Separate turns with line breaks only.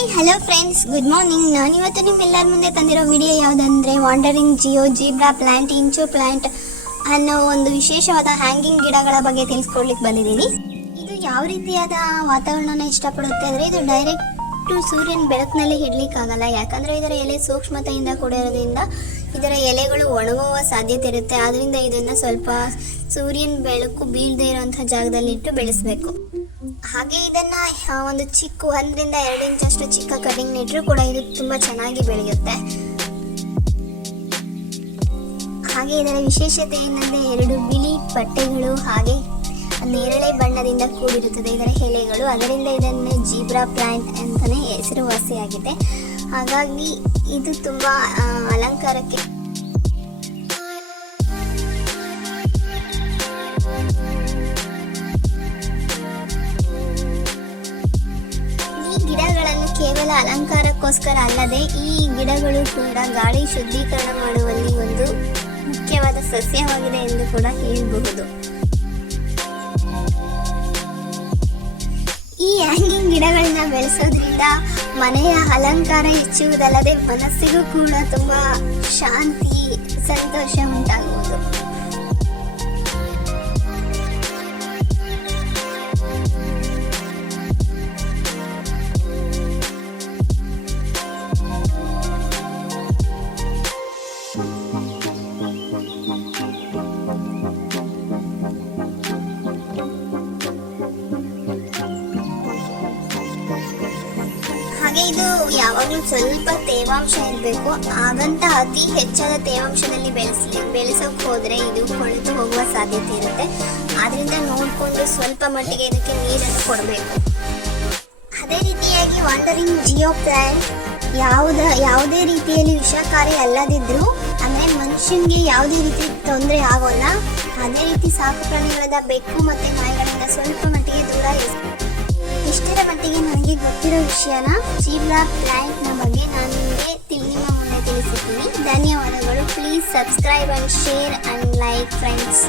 Hi hello friends good morning ನಾನಿವತ್ತು ನಿಮ್ಮೆಲ್ಲರ ಮುಂದೆ ತಂದಿರೋ ವಿಡಿಯೋ ಯಾವುದಂದ್ರೆ wandering Jew zebra plant inch plant ಅನ್ನೋ ಒಂದು ವಿಶೇಷವಾದ ಹ್ಯಾಂಗಿಂಗ್ ಗಿಡಗಳ ಬಗ್ಗೆ ತಿಳಿಸ್ಕೊಡ್ಲಿಕ್ಕೆ ಬಂದಿದ್ದೀನಿ. ಇದು ಯಾವ ರೀತಿಯಾದ ವಾತಾವರಣನ ಇಷ್ಟಪಡುತ್ತೆ ಅಂದರೆ ಇದು ಡೈರೆಕ್ಟ್ ಸೂರ್ಯನ ಬೆಳಕಿನಲ್ಲಿ ಇಡ್ಲಿಕ್ಕಾಗಲ್ಲ ಯಾಕಂದರೆ ಇದರ ಎಲೆ ಸೂಕ್ಷ್ಮತೆಯಿಂದ ಕೂಡಿರೋದ್ರಿಂದ ಇದರ ಎಲೆಗಳು ಒಣಗುವ ಸಾಧ್ಯತೆ ಇರುತ್ತೆ. ಆದ್ದರಿಂದ ಇದನ್ನು ಸ್ವಲ್ಪ ಸೂರ್ಯನ ಬೆಳಕು ಬೀಳದೇ ಇರುವಂಥ ಜಾಗದಲ್ಲಿಟ್ಟು ಬೆಳೆಸಬೇಕು. ಹಾಗೆ ಇದನ್ನ ಒಂದು ಚಿಕ್ಕ ಒಂದರಿಂದ ಎರಡು ಇಂಚಷ್ಟು ಚಿಕ್ಕ ಕಟಿಂಗ್ ನೆಟ್ಟರೂ ಕೂಡ ಇದು ತುಂಬಾ ಚೆನ್ನಾಗಿ ಬೆಳೆಯುತ್ತೆ. ಹಾಗೆ ಇದರ ವಿಶೇಷತೆ ಏನಂದ್ರೆ ಎರಡು ಬಿಳಿ ಬಟ್ಟೆಗಳು ಹಾಗೆ ನೇರಳೆ ಬಣ್ಣದಿಂದ ಕೂಡಿರುತ್ತದೆ. ಇದರ ಎಲೆಗಳು, ಅದರಿಂದ ಇದನ್ನು ಜೀಬ್ರಾ ಪ್ಲಾಂಟ್ ಅಂತಲೇ ಹೆಸರುವಾಸಿಯಾಗಿದೆ. ಹಾಗಾಗಿ ಇದು ತುಂಬಾ ಅಲಂಕಾರಕ್ಕೆ ಕೇವಲ ಅಲಂಕಾರಕ್ಕೋಸ್ಕರ ಅಲ್ಲದೆ ಈ ಗಿಡಗಳು ಕೂಡ ಗಾಳಿ ಶುದ್ಧೀಕರಣ ಮಾಡುವಲ್ಲಿ ಒಂದು ಮುಖ್ಯವಾದ ಸಸ್ಯವಾಗಿದೆ ಎಂದು ಕೂಡ ಹೇಳಬಹುದು. ಈ ಹ್ಯಾಂಗಿಂಗ್ ಗಿಡಗಳನ್ನ ಬೆಳೆಸೋದ್ರಿಂದ ಮನೆಯ ಅಲಂಕಾರ ಹೆಚ್ಚುವುದಲ್ಲದೆ ಮನಸ್ಸಿಗೂ ಕೂಡ ತುಂಬಾ ಶಾಂತಿ, ಸಂತೋಷ ಉಂಟಾಗುವುದು ಹಾಗೆ ಇದು ಯಾವಾಗಲೂ ಸ್ವಲ್ಪ ತೇವಾಂಶ ಇರಬೇಕು ಹಾಗಂತ ಅತಿ ಹೆಚ್ಚಾದ ತೇವಾಂಶದಲ್ಲಿ ಬೆಳೆಸಲಿ ಬೆಳೆಸೋಕೆ ಹೋದ್ರೆ ಇದು ಕೊಳೆತು ಹೋಗುವ ಸಾಧ್ಯತೆ ಇರುತ್ತೆ. ಆದ್ದರಿಂದ ನೋಡಿಕೊಂಡು ಸ್ವಲ್ಪ ಮಟ್ಟಿಗೆ ಇದಕ್ಕೆ ನೀರನ್ನು ಕೊಡಬೇಕು. ಅದೇ ರೀತಿಯಾಗಿ ವಾಂಡರಿಂಗ್ ಜಿಯೋ ಪ್ಲಾಂಟ್ ಯಾವುದ, ಯಾವುದೇ ರೀತಿಯಲ್ಲಿ ವಿಷಕಾರಿ ಅಲ್ಲದಿದ್ರೂ, ಅಂದರೆ ಮನುಷ್ಯನಿಗೆ ಯಾವುದೇ ರೀತಿ ತೊಂದರೆ ಆಗೋಲ್ಲ. ಅದೇ ರೀತಿ ಸಾಕು ಪ್ರಾಣಿಗಳಾದ ಬೆಕ್ಕು ಮತ್ತು ನಾಯಿಗಳಿಂದ ಸ್ವಲ್ಪ ಮಟ್ಟಿಗೆ ದೂರ ಇರಿಸಿ ಇಷ್ಟರ ಮಟ್ಟಿಗೆ ನನಗೆ ಗೊತ್ತಿರೋ ವಿಷಯನ ಜೀಬ್ರಾ ಪ್ಲಾಂಟ್ನ ಬಗ್ಗೆ ನಾನು ನಿಮಗೆ ನಿಮ್ಮ ಮುಂದೆ ತಿಳಿಸಿದ್ದೀನಿ. ಧನ್ಯವಾದಗಳು. Please subscribe and share and like friends